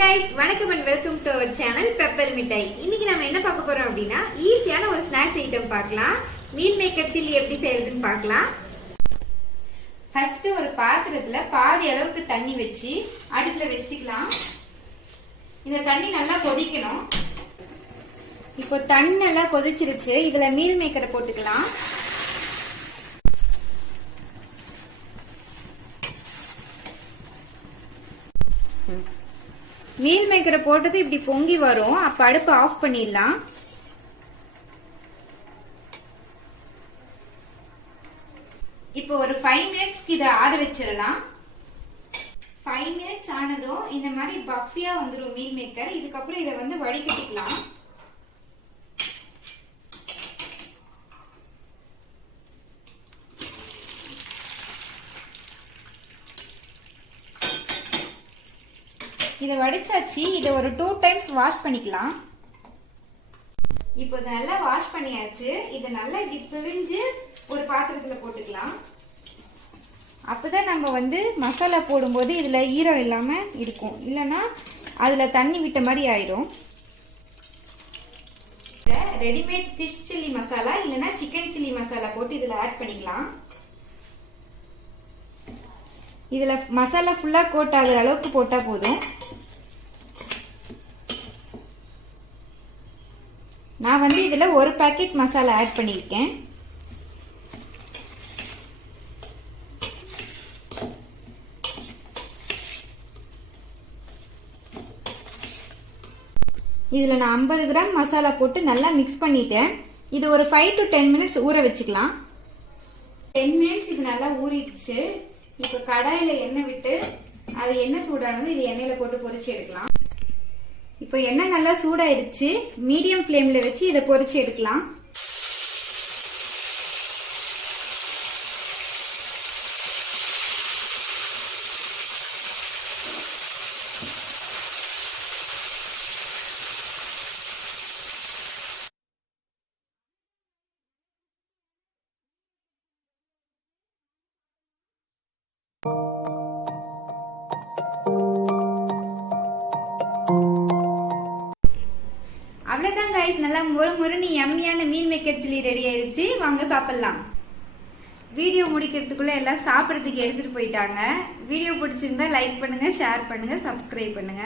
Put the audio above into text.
guys, வணக்கம் and welcome to our channel Pepper மிட்டாய். இன்னைக்கு நாம என்ன பார்க்க போறோம் அப்படினா ஈஸியான ஒரு ஸ்நாக்ஸ் ஐட்டம் பார்க்கலாம். மீல் மேக்கர் சில்லி எப்படி செய்யறதுன்னு பார்க்கலாம். ஃபர்ஸ்ட் ஒரு பாத்திரத்துல பாதி அளவுக்கு தண்ணி வெச்சு அடுப்புல வெச்சிக்கலாம். இந்த தண்ணி நல்லா கொதிக்கணும். இப்போ தண்ணி நல்லா கொதிச்சிருச்சு. இதுல மீல் மேக்கரை போட்டுக்கலாம். மீல் மேக்கரை போட்டது இப்படி பொங்கி வரும். அப்ப அடுப்பு ஆஃப் பண்ணிடலாம். இப்போ ஒரு 5 மினிட்ஸ்க்கு இதை ஆற வச்சிடலாம். 5 மினிட்ஸ் ஆனதும் இந்த மாதிரி பஃபியா வந்துடும் மீல் மேக்கர். இதுக்கப்புறம் இதை வடிகட்டிக்கலாம். இதை வடிச்சாச்சு. இதை ஒரு 2 டைம்ஸ் வாஷ் பண்ணிக்கலாம். இப்போ இதை நல்லா வாஷ் பண்ணியாச்சு. இதை நல்லா இப்படி பிழிஞ்சு ஒரு பாத்திரத்துல போட்டுக்கலாம். அப்பதான் நம்ம மசாலா போடும்போது இதுல ஈரம் இல்லாம இருக்கும். இல்லைன்னா அதுல தண்ணி விட்ட மாதிரி ஆயிரும். ரெடிமேட் ஃபிஷ் சில்லி மசாலா இல்லைன்னா சிக்கன் சில்லி மசாலா போட்டு இதுல ஆட் பண்ணிக்கலாம். இதுல மசாலா ஃபுல்லா கோட் ஆகுற அளவுக்கு போட்டா போதும். நான் இதுல ஒரு பாக்கெட் மசாலா ஆட் பண்ணிருக்கேன். இதுல நான் 50 கிராம் மசாலா போட்டு நல்லா மிக்ஸ் பண்ணிட்டேன். இது ஒரு 5 to 10 மினிட்ஸ் ஊற வச்சுக்கலாம். 10 மினிட்ஸ் இது நல்லா ஊறிடுச்சு. இப்ப கடாயில எண்ணெய் விட்டு அது எண்ணெய் சூடானது இது எண்ணெயில போட்டு பொரிச்சு எடுக்கலாம். இப்போ எண்ணெய் நல்லா சூடாயிருச்சு. மீடியம் ஃப்ளேம்ல வச்சு இதை பொரிச்சு எடுக்கலாம். அவ்வளவுதான் guys, நல்லா முறுமுறுன்னு யம்மியான மீல் மேக்கர் சில்லி ரெடி ஆயிருச்சு. வாங்க சாப்பிடலாம். வீடியோ முடிக்கிறதுக்குள்ள எல்லாம் சாப்பிடறதுக்கு எடுத்துட்டு போயிட்டாங்க. வீடியோ பிடிச்சிருந்தா லைக் பண்ணுங்க, ஷேர் பண்ணுங்க, சப்ஸ்கிரைப் பண்ணுங்க.